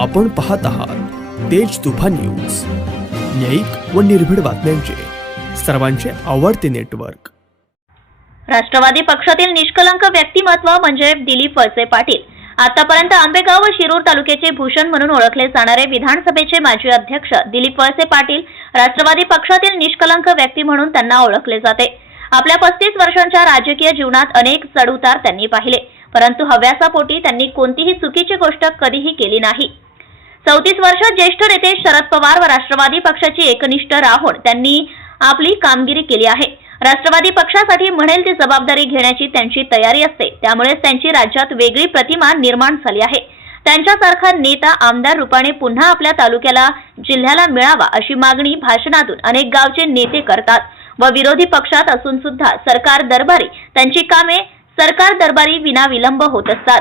आपण पाहत आहात तेज तुफा न्यूज. न्यायिक व निर्भीड बातम्यांचे. सर्वांचे आवडते नेटवर्क. राष्ट्रवादी पक्षातील निष्कलंक व्यक्तिमत्व म्हणजे दिलीप वळसे पाटील. आतापर्यंत आंबेगाव व शिरूर तालुक्याचे भूषण म्हणून ओळखले जाणारे विधानसभेचे माजी अध्यक्ष दिलीप वळसे पाटील राष्ट्रवादी पक्षातील निष्कलंक व्यक्ती म्हणून त्यांना ओळखले जाते. आपल्या पस्तीस वर्षांच्या राजकीय जीवनात अनेक चढउतार त्यांनी पाहिले परंतु हव्यासापोटी त्यांनी कोणतीही चुकीची गोष्ट कधीही केली नाही. चौतीस वर्ष ज्येष्ठ नेते शरद पवार व राष्ट्रवादी पक्षाची एकनिष्ठ राहून त्यांनी आपली कामगिरी केली आहे. राष्ट्रवादी पक्षासाठी म्हणेल ती जबाबदारी घेण्याची त्यांची तयारी असते. त्यामुळेच त्यांची राज्यात वेगळी प्रतिमा निर्माण झाली आहे. त्यांच्यासारखा नेता आमदार रूपाने पुन्हा आपल्या तालुक्याला जिल्ह्याला मिळावा अशी मागणी भाषणातून अनेक गावचे नेते करतात व विरोधी पक्षात असून सुद्धा सरकार दरबारी त्यांची कामे सरकार दरबारी विनाविलंब होत असतात.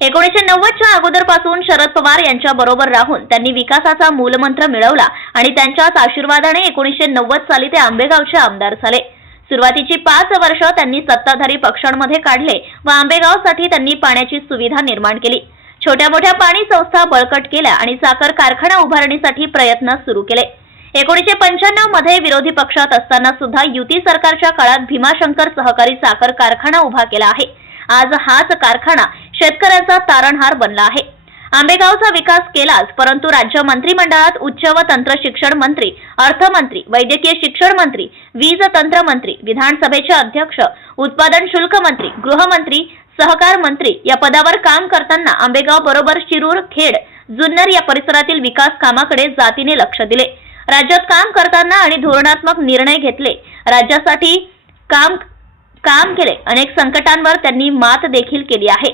एकोणीसशे नव्वदच्या अगोदरपासून शरद पवार यांच्या बरोबर राहून त्यांनी विकासाचा मूलमंत्र मिळवला आणि त्यांच्याच आशीर्वादाने एकोणीसशे नव्वद साली ते आंबेगावचे आमदार झाले. सुरुवातीची पाच वर्ष त्यांनी सत्ताधारी पक्षांमध्ये काढले व आंबेगावसाठी त्यांनी पाण्याची सुविधा निर्माण केली. छोट्या मोठ्या पाणी संस्था बळकट केल्या आणि साखर कारखाना उभारणीसाठी प्रयत्न सुरू केले. एकोणीसशे पंच्याण्णवमध्ये विरोधी पक्षात असताना सुद्धा युती सरकारच्या काळात भीमाशंकर सहकारी साखर कारखाना उभा केला आहे. आज हाच कारखाना शेतकऱ्यांचा तारणहार बनला आहे. आंबेगावचा विकास केलाच परंतु राज्य मंत्रिमंडळात उच्च व तंत्र शिक्षण मंत्री अर्थमंत्री वैद्यकीय शिक्षण मंत्री वीज तंत्र मंत्री विधानसभेचे अध्यक्ष उत्पादन शुल्क मंत्री गृहमंत्री सहकार मंत्री या पदावर काम करताना आंबेगाव बरोबर शिरूर खेड जुन्नर या परिसरातील विकास कामाकडे जातीने लक्ष दिले. राज्यात काम करताना आणि धोरणात्मक निर्णय घेतले. राज्यासाठी काम काम केले. अनेक संकटांवर त्यांनी मात देखील केली आहे.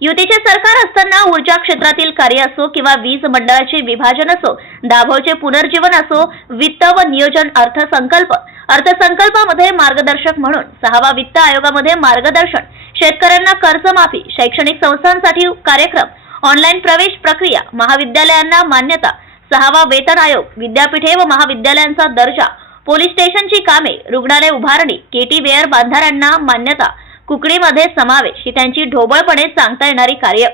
युतीचे सरकार असताना ऊर्जा क्षेत्रातील कार्य असो किंवा वीज मंडळाचे विभाजन असो दाभोळचे पुनर्जीवन असो वित्त व नियोजन अर्थसंकल्प अर्थसंकल्पामध्ये मार्गदर्शक म्हणून सहावा वित्त आयोगामध्ये मार्गदर्शन शेतकऱ्यांना कर्जमाफी शैक्षणिक संस्थांसाठी कार्यक्रम ऑनलाईन प्रवेश प्रक्रिया महाविद्यालयांना मान्यता सहावा वेतन आयोग विद्यापीठे व महाविद्यालयांचा दर्जा पोलीस स्टेशनची कामे रुग्णालय उभारणी केटी वेअर बांधाऱ्यांना मान्यता कुकडीमध्ये समावेश. ही त्यांची ढोबळपणे सांगता येणारी कार्य.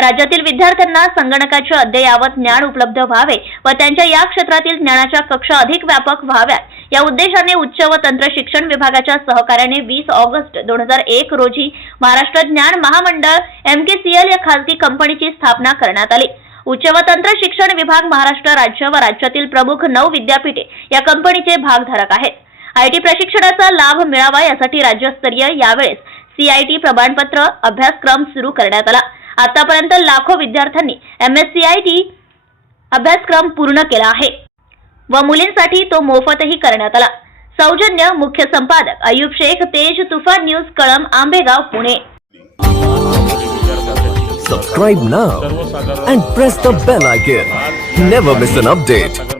राज्यातील विद्यार्थ्यांना संगणकाचे अद्ययावत ज्ञान उपलब्ध व्हावे व त्यांच्या या क्षेत्रातील ज्ञानाच्या कक्षा अधिक व्यापक व्हाव्यात. या उद्देशाने उच्च व तंत्र शिक्षण विभागाच्या सहकार्याने वीस ऑगस्ट दोन हजार एक रोजी महाराष्ट्र ज्ञान महामंडळ एम के सीएल या खासगी कंपनीची स्थापना करण्यात आली. उच्च व तंत्र शिक्षण विभाग महाराष्ट्र राज्य व राज्यातील प्रमुख नऊ विद्यापीठे या कंपनीचे भागधारक आहेत. आयटी प्रशिक्षणाचा लाभ मिळावा यासाठी राज्यस्तरीय यावेळेस सीआयटी प्रमाणपत्र अभ्यासक्रम सुरू करण्यात आला. आतापर्यंत लाखो विद्यार्थ्यांनी एमएससीआयटी अभ्यासक्रम पूर्ण केला आहे व मुलींसाठी तो मोफतही करण्यात आला. सौजन्य मुख्य संपादक Ayub Shaikh Tej Tufan news Kalam Ambegaon Pune. Subscribe now and press the bell icon never miss an update